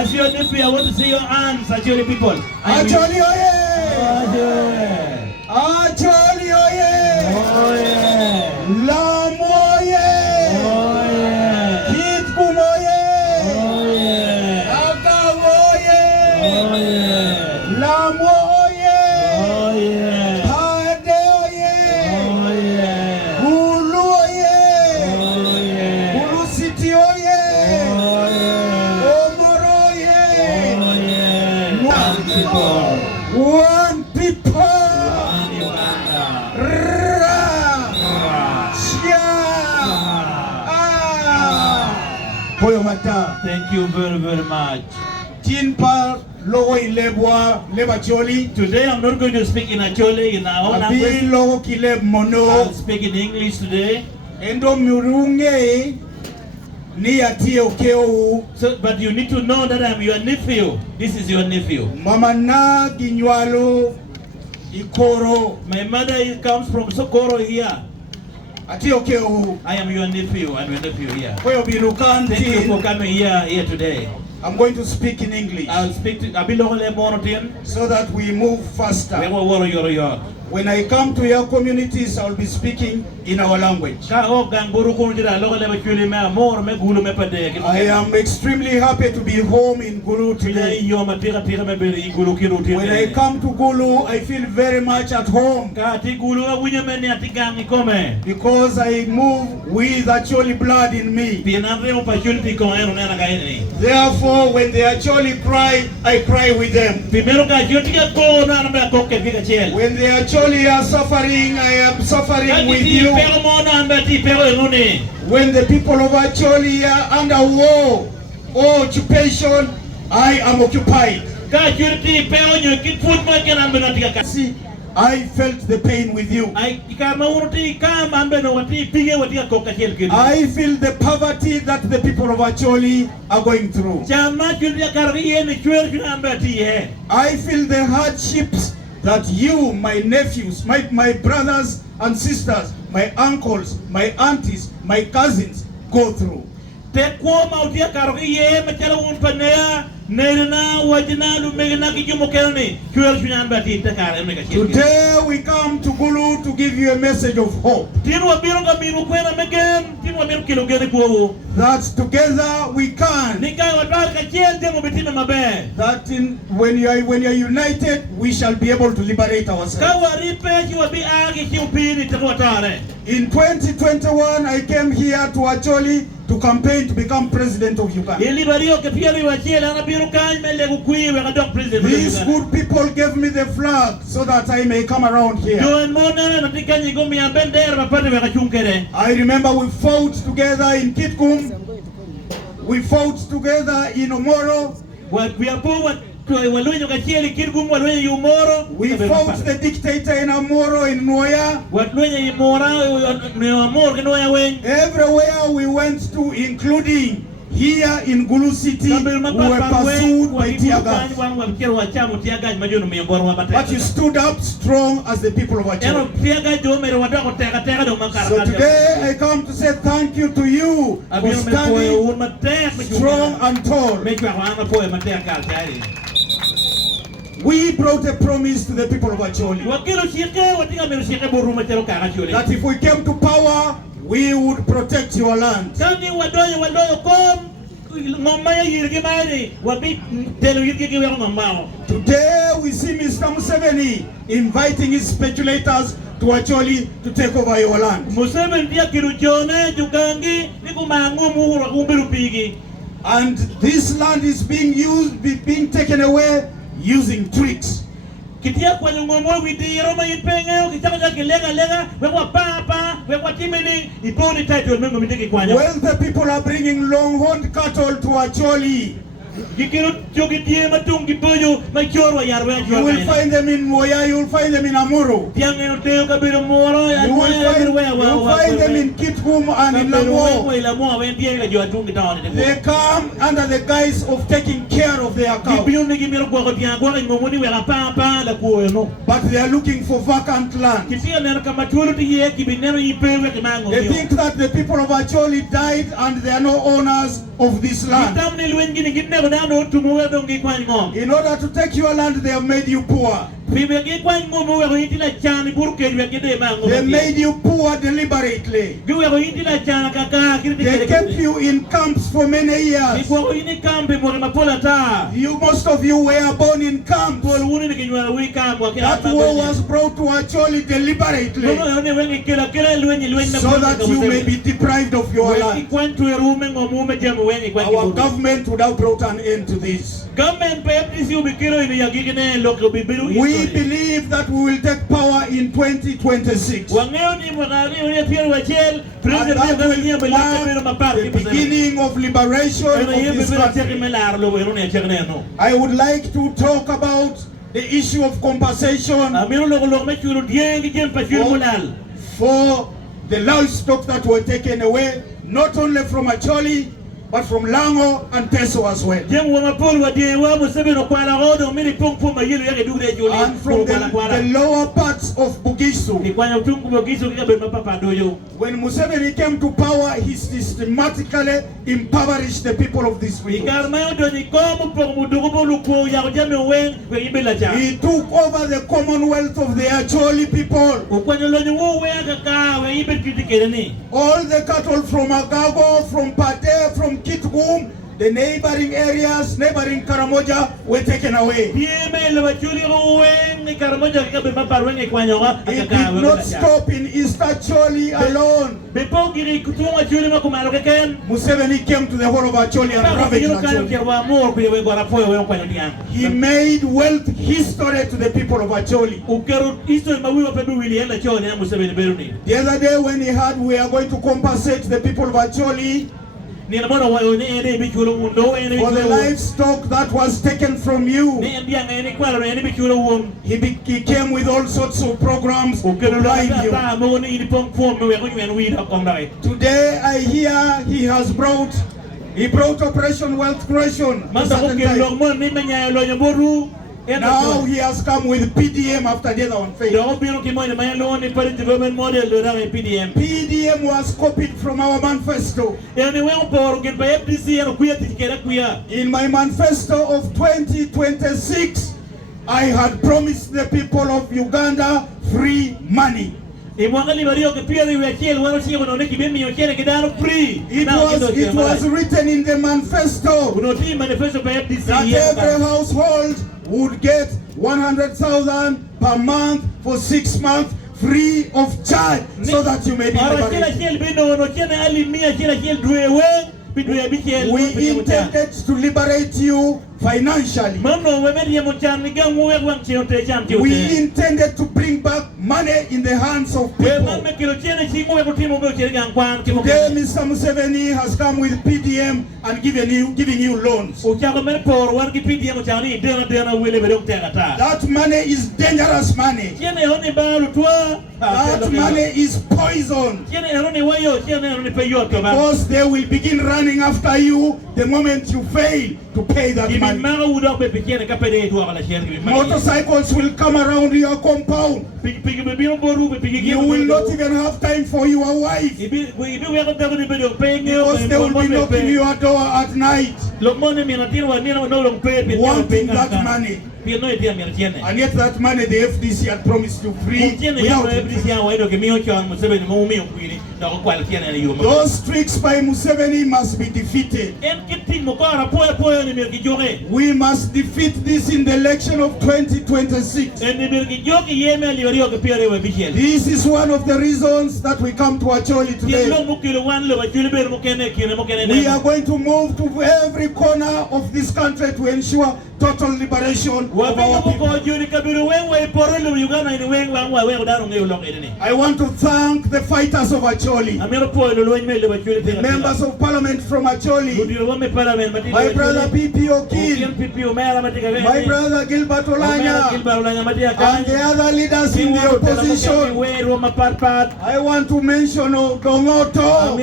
As your nephew, I want to see your hands, Acholi people. Acholi oye! Acholi oye! Lamu oye! Kitkum oye! Akam oye! Lamu oye! Pade oye! Gulu oye! Gulu City oye! Omoro oye! One people! Thank you very, very much. Today I'm not going to speak in Acholi in our own language. I'll speak in English today. So, but you need to know that I'm your nephew. This is your nephew. My mother comes from Koro here. I am your nephew and your nephew here. Thank you for coming here today. I'm going to speak in English I'll speak to so that we move faster. When I come to your communities, I'll be speaking in our language. I am extremely happy to be home in Gulu today. When I come to Gulu, I feel very much at home because I move with Acholi blood in me. Therefore, when they actually cry, I cry with them. When they actually are suffering, I am suffering with you. When the people of Acholi are under war or occupation, I am occupied. See, I felt the pain with you. I feel the poverty that the people of Acholi are going through. I feel the hardships that you, my nephews, my brothers and sisters, my uncles, my aunties, my cousins go through. Today we come to Gulu to give you a message of hope. That together we can. That when you are united, we shall be able to liberate ourselves. In 2021, I came here to Acholi to campaign to become president of Uganda. These good people gave me the flag so that I may come around here. I remember we fought together in Kitkum. We fought together in Omoro. We fought the dictator in Omoro, in Noya. Everywhere we went to, including here in Gulu City, we were pursued by tear gas. But you stood up strong as the people of Acholi. So today I come to say thank you to you for standing strong and tall. We brought a promise to the people of Acholi that if we came to power, we would protect your land. Today we see Mr. Museveni inviting his speculators to Acholi to take over your land. And this land is being taken away using tricks. When the people are bringing long-horned cattle to Acholi, you will find them in Moya, you will find them in Omoro. You will find them in Kitkum and in Lakwed. They come under the guise of taking care of their cows. But they are looking for vacant land. They think that the people of Acholi died and they are no owners of this land. In order to take your land, they have made you poor. They made you poor deliberately. They kept you in camps for many years. Most of you were born in camps. That war was brought to Acholi deliberately so that you may be deprived of your land. Our government would have brought an end to this. We believe that we will take power in 2026. And that will mark the beginning of liberation of this country. I would like to talk about the issue of compensation for the livestock that were taken away, not only from Acholi, but from Lango and Teso as well. And from the lower parts of Bugisu. When Museveni came to power, he systematically impoverished the people of this region. He took over the commonwealth of the Acholi people. All the cattle from Agago, from Pate, from Kitgum, the neighboring areas, neighboring Karamoja, were taken away. It did not stop in East Acholi alone. Museveni came to the whole of Acholi and ravaged Acholi. He made wealth history to the people of Acholi. The other day when he heard we are going to compensate the people of Acholi for the livestock that was taken from you, he came with all sorts of programs to bribe you. Today I hear he brought Operation Wealth Creation. Now he has come with PDM after the other one failed. PDM was copied from our manifesto. In my manifesto of 2026, I had promised the people of Uganda free money. It was written in the manifesto that every household would get 100,000 per month for 6 months free of charge, so that you may be liberated. We intended to liberate you financially. We intended to bring back money in the hands of people. Today, Mr. Museveni has come with PDM and giving you loans. That money is dangerous money. That money is poison. Because they will begin running after you the moment you fail to pay that money. Motorcycles will come around your compound. You will not even have time for your wife, because they will be knocking your door at night wanting that money. And yet that money the FDC had promised you free without it. Those tricks by Museveni must be defeated. We must defeat this in the election of 2026. This is one of the reasons that we come to Acholi today. We are going to move to every corner of this country to ensure total liberation of our people. I want to thank the fighters of Acholi, the members of parliament from Acholi, my brother P.P. O'Keel, my brother Gilbert Olanya, and the other leaders in the opposition. I want to mention Dongoto,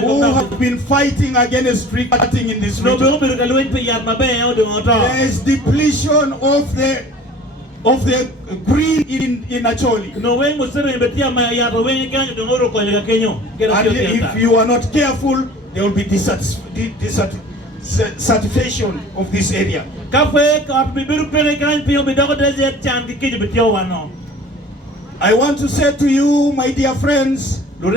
who have been fighting against street cutting in this region. There is depletion of the green in Acholi. And if you are not careful, there will be dissatisfaction certification of this area. I want to say to you, my dear friends, that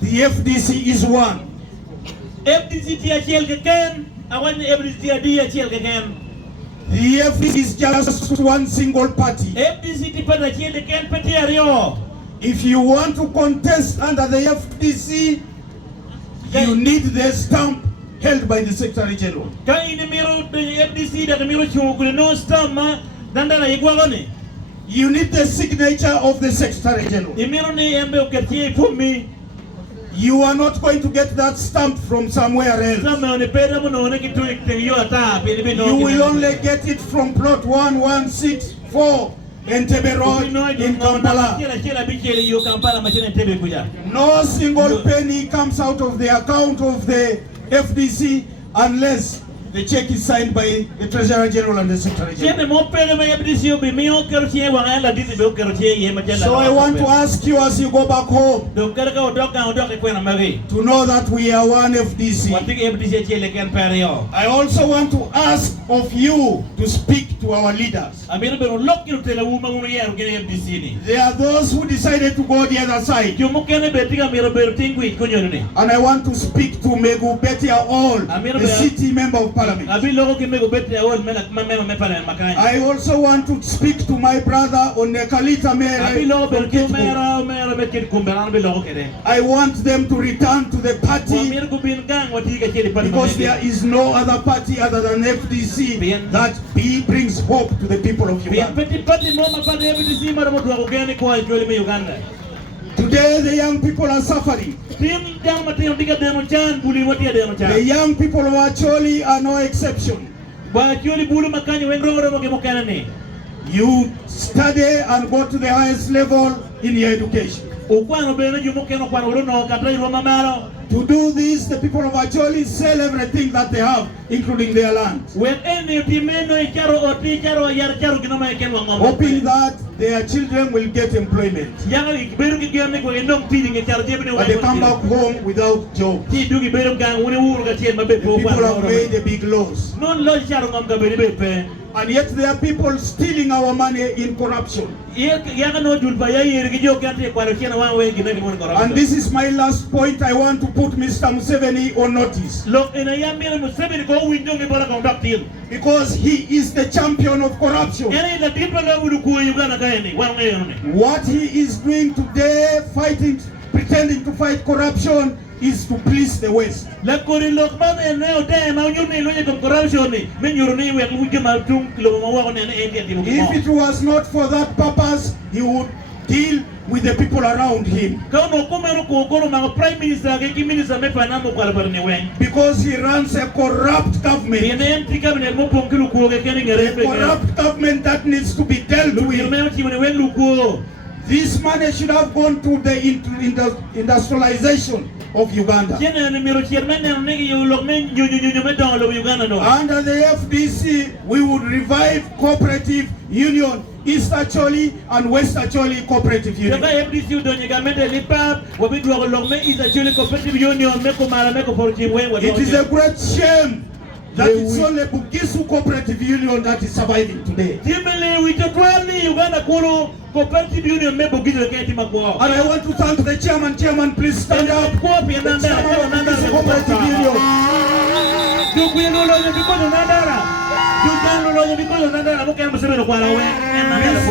the FDC is one. The FDC is just one single party. If you want to contest under the FDC, you need the stamp held by the Secretary General. You need the signature of the Secretary General. You are not going to get that stamp from somewhere else. You will only get it from plot 1164 Entebbe Road in Kampala. No single penny comes out of the account of the FDC unless the check is signed by the Treasurer General and the Secretary General. So I want to ask you as you go back home to know that we are one FDC. I also want to ask of you to speak to our leaders. There are those who decided to go the other side. And I want to speak to Megu Betia All, the city member of Parliament. I also want to speak to my brother Onekalita Mere. I want them to return to the party because there is no other party other than FDC that brings hope to the people of Uganda. Today the young people are suffering. The young people of Acholi are no exception. You study and go to the highest level in your education. To do this, the people of Acholi sell everything that they have, including their land, hoping that their children will get employment. But they come back home without jobs. The people have made a big loss. And yet there are people stealing our money in corruption. And this is my last point. I want to put Mr. Museveni on notice. Because he is the champion of corruption. What he is doing today, pretending to fight corruption, is to please the West. If it was not for that purpose, he would deal with the people around him. Because he runs a corrupt government. A corrupt government that needs to be dealt with. This money should have gone to the industrialization of Uganda. Under the FDC, we would revive cooperative union, East Acholi and West Acholi cooperative union. It is a great shame that it's only Bugisu Cooperative Union that is surviving today. And I want to thank the chairman. Chairman, please stand up. The chairman of Bugisu Cooperative Union.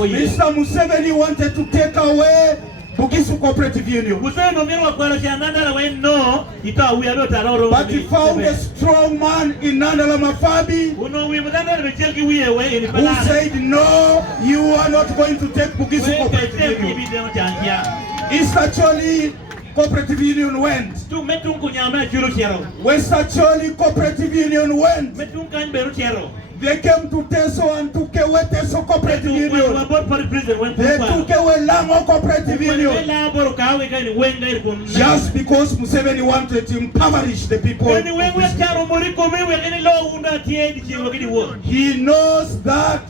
Mr. Museveni wanted to take away Bugisu Cooperative Union. But he found a strong man in Nandala Mafabi who said, no, you are not going to take Bugisu Cooperative Union. East Acholi Cooperative Union went. West Acholi Cooperative Union went. They came to Teso and took away Teso Cooperative Union. They took away Lango Cooperative Union. Just because Museveni wanted to impoverish the people. He knows that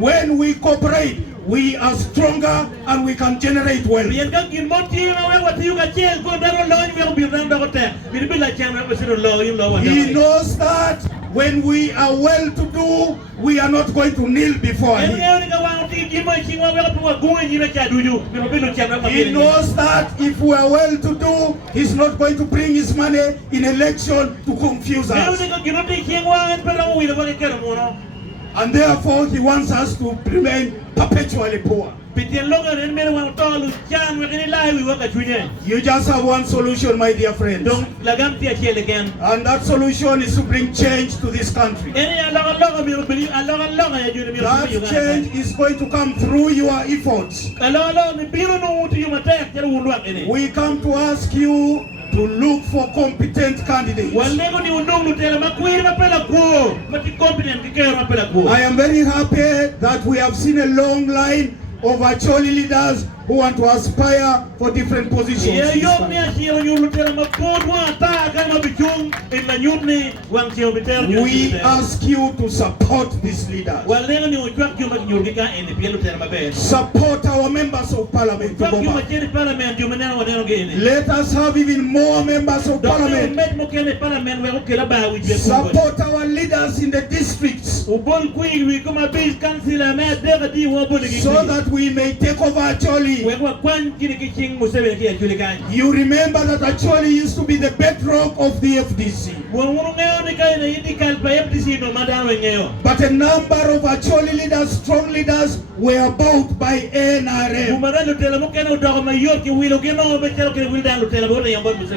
when we cooperate, we are stronger and we can generate wealth. He knows that when we are well to do, we are not going to kneel before him. He knows that if we are well to do, he's not going to bring his money in election to confuse us. And therefore he wants us to remain perpetually poor. You just have one solution, my dear friends. And that solution is to bring change to this country. That change is going to come through your efforts. We come to ask you to look for competent candidates. I am very happy that we have seen a long line of Acholi leaders who want to aspire for different positions. We ask you to support these leaders. Support our members of parliament. Let us have even more members of parliament. Support our leaders in the districts so that we may take over Acholi. You remember that Acholi used to be the bedrock of the FDC. But a number of Acholi leaders, strong leaders, were bought by NRM.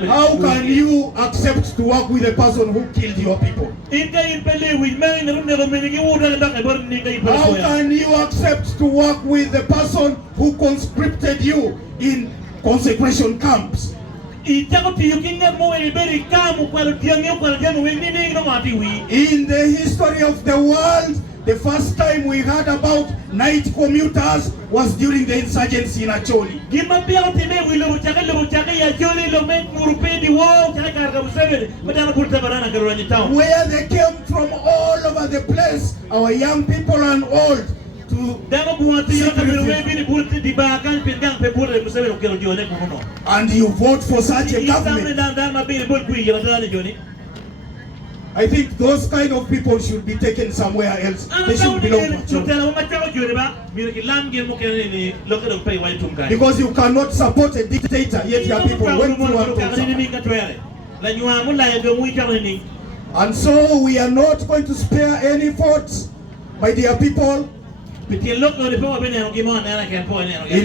How can you accept to work with a person who killed your people? How can you accept to work with a person who conscripted you in consecration camps? In the history of the world, the first time we heard about night commuters was during the insurgency in Acholi. Where they came from all over the place, our young people and old, and you vote for such a government. I think those kind of people should be taken somewhere else. They should belong to Acholi. Because you cannot support a dictator, yet your people went through. And so we are not going to spare any efforts, my dear people, in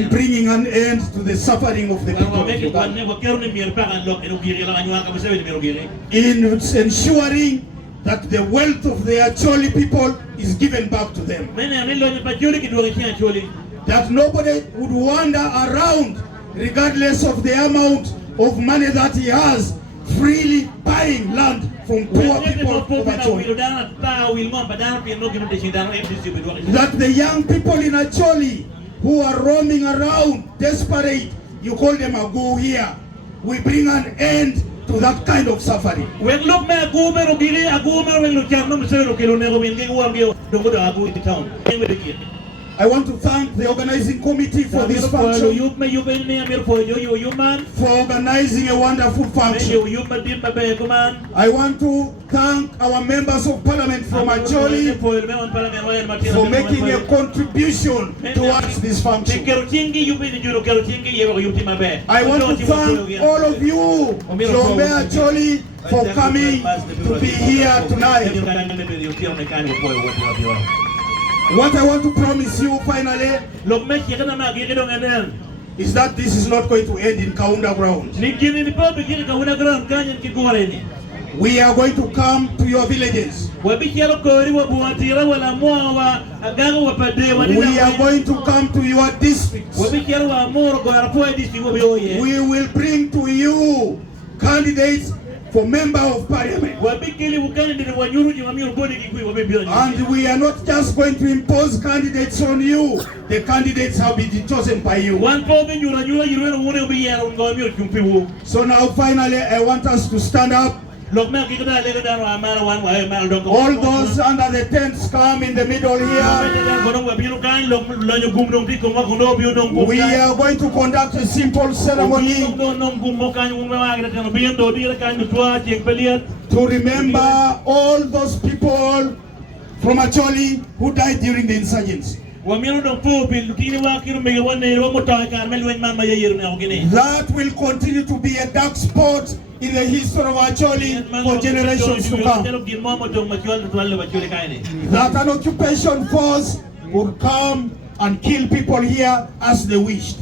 bringing an end to the suffering of the people of Uganda. In ensuring that the wealth of the Acholi people is given back to them. That nobody would wander around, regardless of the amount of money that he has, freely buying land from poor people of Acholi. That the young people in Acholi who are roaming around desperate, you call them a go here. We bring an end to that kind of suffering. I want to thank the organizing committee for this function, for organizing a wonderful function. I want to thank our members of parliament from Acholi for making a contribution towards this function. I want to thank all of you from Acholi for coming to be here tonight. What I want to promise you finally is that this is not going to end in Kaunda ground. We are going to come to your villages. We are going to come to your districts. We will bring to you candidates for member of parliament. And we are not just going to impose candidates on you. The candidates have been chosen by you. So now finally I want us to stand up All those under the tents come in the middle here. We are going to conduct a simple ceremony to remember all those people from Acholi who died during the insurgency. That will continue to be a dark spot in the history of Acholi for generations to come. That an occupation force would come and kill people here as they wished.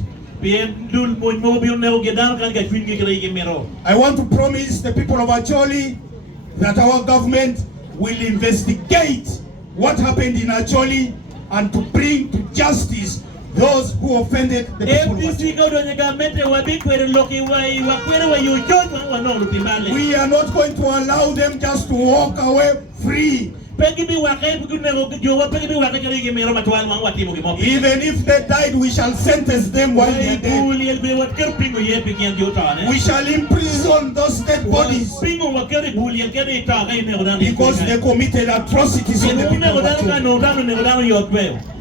I want to promise the people of Acholi that our government will investigate what happened in Acholi and to bring to justice those who offended the people of Acholi. We are not going to allow them just to walk away free. Even if they died, we shall sentence them while they are dead. We shall imprison those dead bodies because they committed atrocities on the people of Acholi.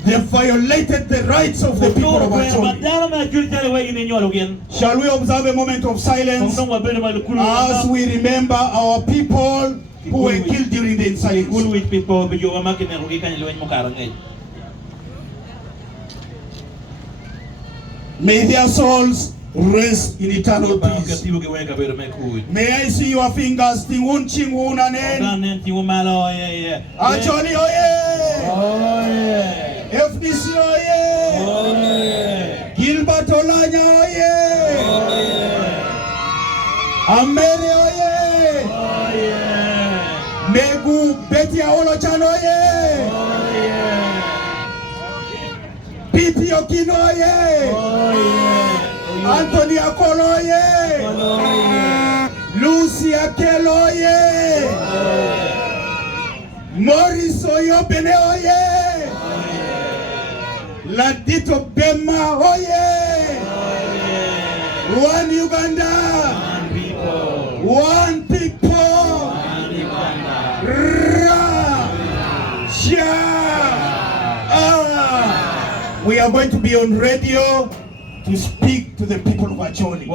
They violated the rights of the people of Acholi. Shall we observe a moment of silence as we remember our people who were killed during the insurgency? May their souls rest in eternal peace. May I see your fingers? Acholi oye! FDC oye! Gilbert Olanya oye! Amere oye! Megu Betty Aolochan oye! Pipi Okino oye! Anthony Akolo oye! Lucy Akelo oye! Maurice Oyobene oye! Ladito Bema oye! One Uganda! One people! We are going to be on radio to speak to the people of Acholi.